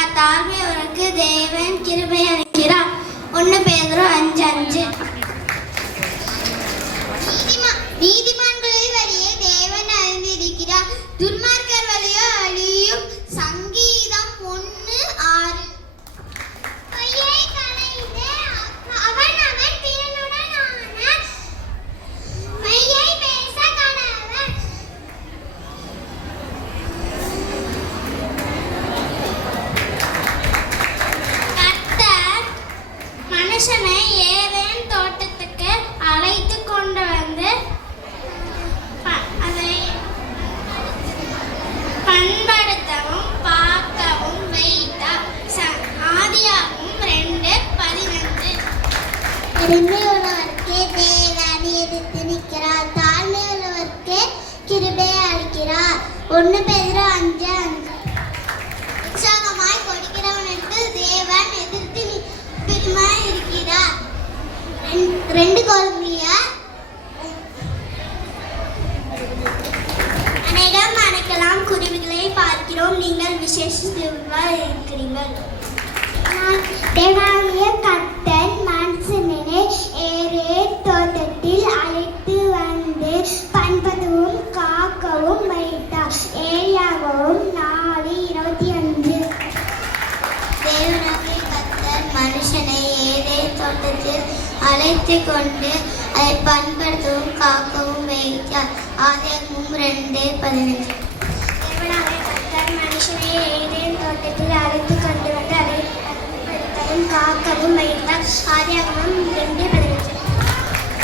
அளிக்கிறார். தாழ்மையுள்ளவருக்கு தேவன் கிருபை அளிக்கிறார். 1 பேதுரு 5:5. நீதிமான்களை வழியே தேவன் அறிந்திருக்கிறார், துன்மார்க்கர் வழியோ அழியும். சங்கீதம் 1:6. மனுஷனை ஏதேன் தோட்டத்துக்கு அழைத்து கொண்டு வந்து அதை பண்படுத்தவும் பார்க்கவும் வைத்தார். ஆதியாகமம் 2:15. பெருமையுள்ளவருக்கு தேவன் எதிர்த்து நிற்கிறார், தாழ்மையுள்ளவருக்கு கிருபை அளிக்கிறார். 1 பேதுரு 5:5. உற்சாகமாய் கொடுக்கிறவனுக்கு தேவன் எதிர்த்து இருக்கிறார். 2 கொரிந்தியர். அனைவரும் அணைக்கலாம் குருவிகளை பார்க்கிறோம், நீங்கள் விசேஷமாக இருக்கிறீர்கள். தேவாலய கர்த்தர் மனுஷனை ஏதேன் தோட்டத்தில் அழைத்து வந்து பண்படுத்தவும் காக்கவும் வைத்தார். ஏலியாகவும் 4:25. தேவனாகிய கர்த்தர் மனுஷனை ஏதேன் தோட்டத்தில் அழைத்து கொண்டு அதை பண்படுத்தவும் காக்கவும் வைத்தார். ஆதியாகமம் 2:15. தேவனாகிய கர்த்தர் மனுஷனை ஏதேன் தோட்டத்தில் அழைத்து கொண்டு வந்து அதை பண்படுத்தவும் காக்கவும் வைத்தார். ஆதியாகமம் 2:15.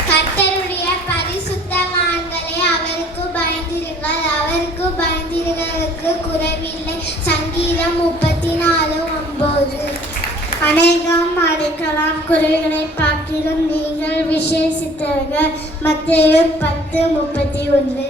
கர்த்தருடைய பரிசுத்தவான்களே, அவருக்கு பயந்திருங்கள், அவருக்கு பயந்திருங்களுக்கு குறைவில்லை. சங்கீதம் 34:9. அநேகம் அழைக்கலாம் குறைகளை பார்க்கிலும் நீங்கள் விசேஷித்தவர்கள். மத்தேயு 10:31.